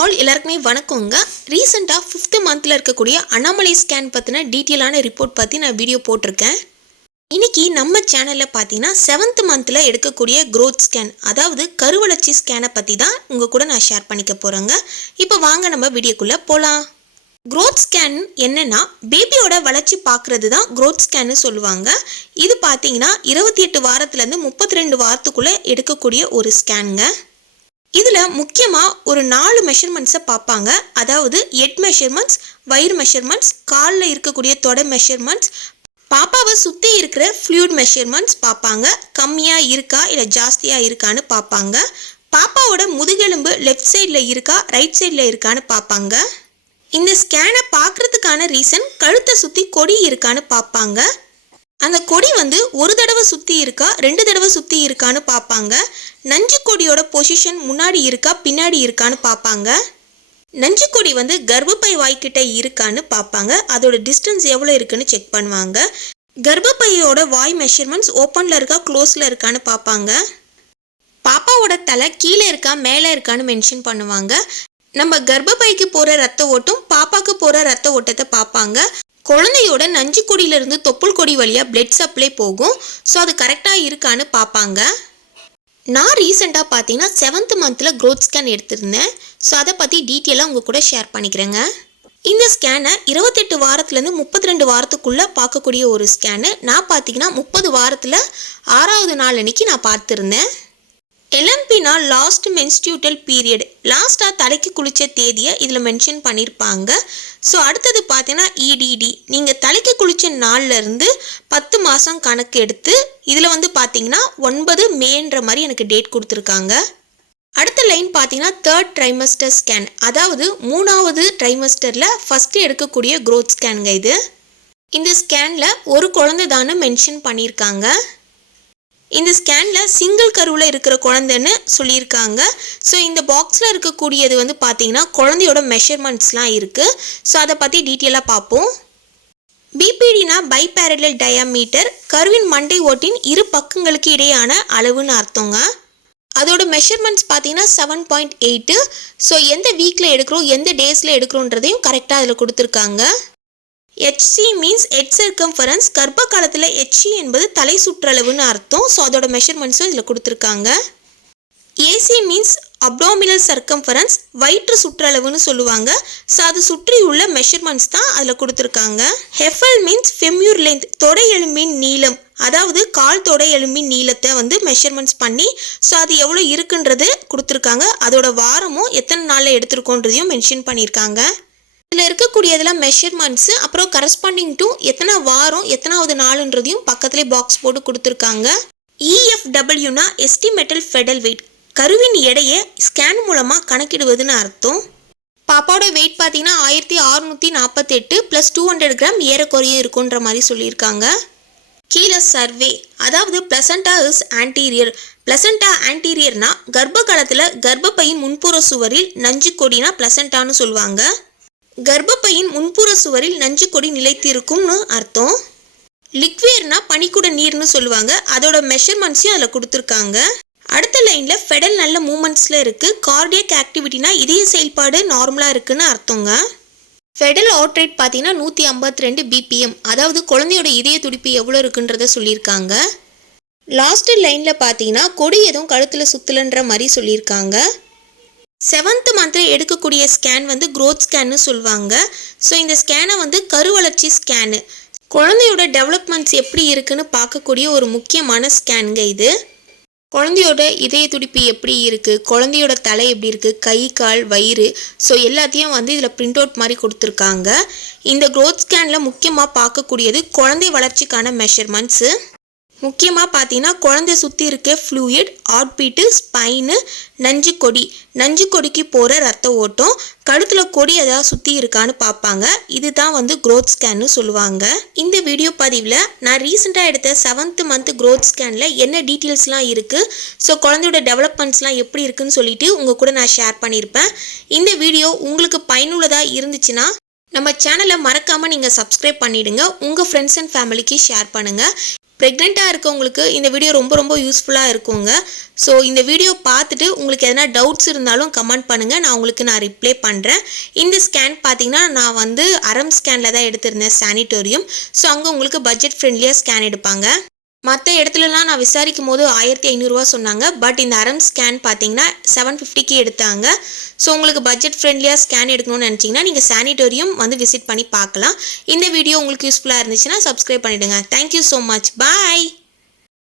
All எல்லாருக்குமே வணக்கங்க. ரீசெண்டாக 5th மந்த்தில் இருக்கக்கூடிய அனாமலி ஸ்கேன் பற்றின டீட்டெயிலான ரிப்போர்ட் பற்றி நான் வீடியோ போட்டிருக்கேன். இன்றைக்கி நம்ம சேனலில் பார்த்தீங்கன்னா 7th மந்தில் எடுக்கக்கூடிய க்ரோத் ஸ்கேன், அதாவது கருவளர்ச்சி ஸ்கேனை பற்றி தான் உங்கள் கூட நான் ஷேர் பண்ணிக்க போகிறேங்க. இப்போ வாங்க நம்ம வீடியோக்குள்ளே போகலாம். க்ரோத் ஸ்கேன் என்னென்னா பேபியோட வளர்ச்சி பார்க்குறது தான் க்ரோத் ஸ்கேன்னு சொல்லுவாங்க. இது பார்த்தீங்கன்னா 28 வாரத்துலேருந்து 32 வாரத்துக்குள்ளே எடுக்கக்கூடிய ஒரு ஸ்கேனுங்க. இதில் முக்கியமாக ஒரு 4 மெஷர்மெண்ட்ஸை பார்ப்பாங்க. அதாவது ஹெட் மெஷர்மெண்ட்ஸ், வயிறு மெஷர்மெண்ட்ஸ், காலில் இருக்கக்கூடிய தொடை மெஷர்மெண்ட்ஸ், பாப்பாவை சுற்றி இருக்கிற ஃப்ளூயிட் மெஷர்மெண்ட்ஸ் பார்ப்பாங்க. கம்மியாக இருக்கா இல்லை ஜாஸ்தியாக இருக்கான்னு பார்ப்பாங்க. பாப்பாவோட முதுகெலும்பு லெஃப்ட் சைடில் இருக்கா ரைட் சைடில் இருக்கான்னு பார்ப்பாங்க. இந்த ஸ்கேனை பார்க்குறதுக்கான ரீசன் கழுத்தை சுற்றி கொடி இருக்கான்னு பார்ப்பாங்க. அந்த கொடி ஒரு தடவை சுற்றி இருக்கா 2 தடவை சுற்றி இருக்கான்னு பார்ப்பாங்க. நஞ்சு கொடியோட பொசிஷன் முன்னாடி இருக்கா பின்னாடி இருக்கான்னு பார்ப்பாங்க. நஞ்சு கொடி கர்ப்பப்பை வாய்க்கிட்ட இருக்கான்னு பார்ப்பாங்க. அதோட டிஸ்டன்ஸ் எவ்வளோ இருக்குன்னு செக் பண்ணுவாங்க. கர்ப்பப்பையோட வாய் மெஷர்மெண்ட்ஸ் ஓப்பனில் இருக்கா க்ளோஸில் இருக்கான்னு பார்ப்பாங்க. பாப்பாவோட தலை கீழே இருக்கா மேலே இருக்கான்னு மென்ஷன் பண்ணுவாங்க. நம்ம கர்ப்பப்பைக்கு போகிற ரத்த ஓட்டம் பாப்பாவுக்கு போகிற ரத்த ஓட்டத்தை பார்ப்பாங்க. குழந்தையோட நஞ்சு கொடியிலிருந்து தொப்புள் கொடி வழியாக பிளட் சப்ளை போகும். ஸோ அது கரெக்டாக இருக்கான்னு பார்ப்பாங்க. நான் ரீசெண்டாக பார்த்தீங்கன்னா 7th மந்தில் க்ரோத் ஸ்கேன் எடுத்திருந்தேன். ஸோ அதை பற்றி டீட்டெயிலாக உங்கள் கூட ஷேர் பண்ணிக்கிறேங்க. இந்த ஸ்கேனை 28 வாரத்துலேருந்து 32 வாரத்துக்குள்ளே பார்க்கக்கூடிய ஒரு ஸ்கேனு. நான் பார்த்தீங்கன்னா 30 வாரத்தில் 6வது நாள் அன்னைக்கு நான் பார்த்துருந்தேன். எல்எம்பினா லாஸ்ட் மென்ஸ்ட்ரூட்டல் பீரியட், லாஸ்ட்டாக தலைக்கு குளித்த தேதியை இதில் மென்ஷன் பண்ணியிருப்பாங்க. ஸோ அடுத்தது பார்த்தீங்கன்னா இடிடி, நீங்கள் தலைக்கு குளித்த நாள்லேருந்து 10 மாதம் கணக்கு எடுத்து இதில் பார்த்தீங்கன்னா 9 மேன்ற மாதிரி எனக்கு டேட் கொடுத்துருக்காங்க. அடுத்த லைன் பார்த்தீங்கன்னா 3rd ட்ரைமஸ்டர் ஸ்கேன், அதாவது 3வது ட்ரைமஸ்டரில் ஃபஸ்ட்டு எடுக்கக்கூடிய க்ரோத் ஸ்கேனுங்க இது. இந்த ஸ்கேனில் ஒரு குழந்தை தானே மென்ஷன் பண்ணியிருக்காங்க. இந்த ஸ்கேனில் சிங்கிள் கருவில் இருக்கிற குழந்தைன்னு சொல்லியிருக்காங்க. ஸோ இந்த பாக்ஸில் இருக்கக்கூடியது பார்த்தீங்கன்னா குழந்தையோட மெஷர்மெண்ட்ஸ்லாம் இருக்குது. ஸோ அதை பற்றி டீட்டெயிலாக பார்ப்போம். பிபிடினா பைபேரலல் டயாமீட்டர், கருவின் மண்டை ஓட்டின் இரு பக்கங்களுக்கு இடையான அளவுன்னு அர்த்தங்க. அதோட மெஷர்மெண்ட்ஸ் பார்த்தீங்கன்னா 7.8. ஸோ எந்த வீக்கில் எடுக்கிறோம் எந்த டேஸில் எடுக்கிறோன்றதையும் கரெக்டாக அதில் கொடுத்துருக்காங்க. HC மீன்ஸ் ஹெட் சர்க்கம்ஃபரன்ஸ், கர்ப்ப காலத்தில் HC என்பது தலை சுற்றளவுன்னு அர்த்தம். ஸோ அதோட மெஷர்மெண்ட்ஸும் இதில் கொடுத்துருக்காங்க. AC மீன்ஸ் அப்டோமினல் சர்க்கம்ஃபரன்ஸ், வயிற்று சுற்றளவுன்னு சொல்லுவாங்க. ஸோ அது சுற்றி உள்ள மெஷர்மெண்ட்ஸ் தான் அதில் கொடுத்துருக்காங்க. ஹெஃபல் மீன்ஸ் ஃபெம்யூர் லென்த், தொடை எலும்பின் நீளம், அதாவது கால் தொடை எலும்பின் நீளத்தை மெஷர்மெண்ட்ஸ் பண்ணி ஸோ அது எவ்வளோ இருக்குன்றது கொடுத்துருக்காங்க. அதோட வாரமும் எத்தனை நாளில் எடுத்திருக்கோன்றதையும் மென்ஷன் பண்ணியிருக்காங்க. இதில் இருக்கக்கூடியதெல்லாம் மெஷர்மெண்ட்ஸு, அப்புறம் கரஸ்பாண்டிங் டு எத்தனை வாரம் எத்தனாவது நாளுன்றதையும் பக்கத்துலேயே பாக்ஸ் போட்டு கொடுத்துருக்காங்க. EFWனா எஸ்டிமேட்டல் ஃபெடல் வெயிட், கருவின் எடையை ஸ்கேன் மூலமாக கணக்கிடுவதுன்னு அர்த்தம். பாப்பாவோட வெயிட் பார்த்தீங்கன்னா 1648 + 200 கிராம் ஏறக்குறைய இருக்குன்ற மாதிரி சொல்லியிருக்காங்க. கீழே சர்வே, அதாவது பிளசண்டா இஸ் ஆன்டீரியர். பிளசண்டா ஆன்டீரியர்னா கர்ப்ப காலத்தில் கர்ப்பப்பையின் முன்புற சுவரில் நஞ்சு கொடினா பிளசண்டான்னு சொல்லுவாங்க. கர்ப்பப்பையின் முன்புற சுவரில் நஞ்சு கொடி நிலைத்திருக்கும்னு அர்த்தம். லிக்வேர்னா பனிக்குட நீர்னு சொல்லுவாங்க. அதோட மெஷர்மெண்ட்ஸையும் அதில் கொடுத்துருக்காங்க. அடுத்த லைனில் ஃபெடல் நல்ல மூமெண்ட்ஸில் இருக்குது. கார்டியக் ஆக்டிவிட்டினா இதய செயல்பாடு நார்மலாக இருக்குன்னு அர்த்தங்க. ஃபெடல் ஹார்ட் ரேட் பார்த்தீங்கன்னா 152 BPM, அதாவது குழந்தையோட இதய துடிப்பு எவ்வளோ இருக்குன்றத சொல்லியிருக்காங்க. லாஸ்ட் லைனில் பார்த்தீங்கன்னா கொடி எதுவும் கழுத்தில் சுற்றலன்ற மாதிரி சொல்லியிருக்காங்க. 7th மந்தில் எடுக்கக்கூடிய ஸ்கேன் க்ரோத் ஸ்கேன்னு சொல்லுவாங்க. ஸோ இந்த ஸ்கேனை கருவளர்ச்சி ஸ்கேனு, குழந்தையோட டெவலப்மெண்ட்ஸ் எப்படி இருக்குன்னு பார்க்கக்கூடிய ஒரு முக்கியமான ஸ்கேனுங்க இது. குழந்தையோட இதய துடிப்பு எப்படி இருக்குது, குழந்தையோட தலை எப்படி இருக்குது, கை கால் வயிறு, ஸோ எல்லாத்தையும் இதில் பிரிண்ட் அவுட் மாதிரி கொடுத்துருக்காங்க. இந்த க்ரோத் ஸ்கேனில் முக்கியமாக பார்க்கக்கூடியது குழந்தை வளர்ச்சிக்கான மெஷர்மெண்ட்ஸு. முக்கியமாக பார்த்தீங்கன்னா குழந்தை சுற்றி இருக்க ஃப்ளூயிட், ஹார்ட் பீட்டு, ஸ்பைனு, நஞ்சு கொடி, நஞ்சு கொடிக்கு போகிற ரத்த ஓட்டம், கழுத்தில் கொடி எதாவது சுற்றி இருக்கான்னு பார்ப்பாங்க. இதுதான் க்ரோத் ஸ்கேன்னு சொல்லுவாங்க. இந்த வீடியோ பதிவில் நான் ரீசெண்டாக எடுத்த 7th மந்த் க்ரோத் ஸ்கேனில் என்ன டீட்டெயில்ஸ்லாம் இருக்குது, ஸோ குழந்தையோட டெவலப்மெண்ட்ஸ்லாம் எப்படி இருக்குன்னு சொல்லிட்டு உங்கள் கூட நான் ஷேர் பண்ணியிருப்பேன். இந்த வீடியோ உங்களுக்கு பயனுள்ளதாக இருந்துச்சுன்னா நம்ம சேனலை மறக்காமல் நீங்கள் சப்ஸ்கிரைப் பண்ணிவிடுங்க. உங்கள் ஃப்ரெண்ட்ஸ் அண்ட் ஃபேமிலிக்கு ஷேர் பண்ணுங்கள். ப்ரெக்னெண்ட்டாக இருக்கவங்களுக்கு இந்த வீடியோ ரொம்ப யூஸ்ஃபுல்லாக இருக்குங்க. ஸோ இந்த வீடியோ பார்த்துட்டு உங்களுக்கு எதனா டவுட்ஸ் இருந்தாலும் கமெண்ட் பண்ணுங்கள், நான் ரிப்ளை பண்ணுறேன். இந்த ஸ்கேன் பார்த்தீங்கன்னா நான் வந்து அரம் ஸ்கேனில் தான் எடுத்திருந்தேன் சானிட்டோரியம். ஸோ அங்கே உங்களுக்கு பட்ஜெட் ஃப்ரெண்ட்லியாக ஸ்கேன் எடுப்பாங்க. மற்ற இடத்துலலாம் நான் விசாரிக்கும் போது 1500 சொன்னாங்க. பட் இந்த அரம் ஸ்கேன் பார்த்தீங்கன்னா 750க்கு எடுத்தாங்க. ஸோ உங்களுக்கு பட்ஜெட் ஃப்ரெண்ட்லியாக ஸ்கேன் எடுக்கணும்னு நினச்சிங்கன்னா நீங்கள் சானிட்டோரியம் வந்து விசிட் பண்ணி பார்க்கலாம். இந்த வீடியோ உங்களுக்கு யூஸ்ஃபுல்லாக இருந்துச்சுன்னா சப்ஸ்கிரைப் பண்ணிவிடுங்க. Thank you so much. பாய்.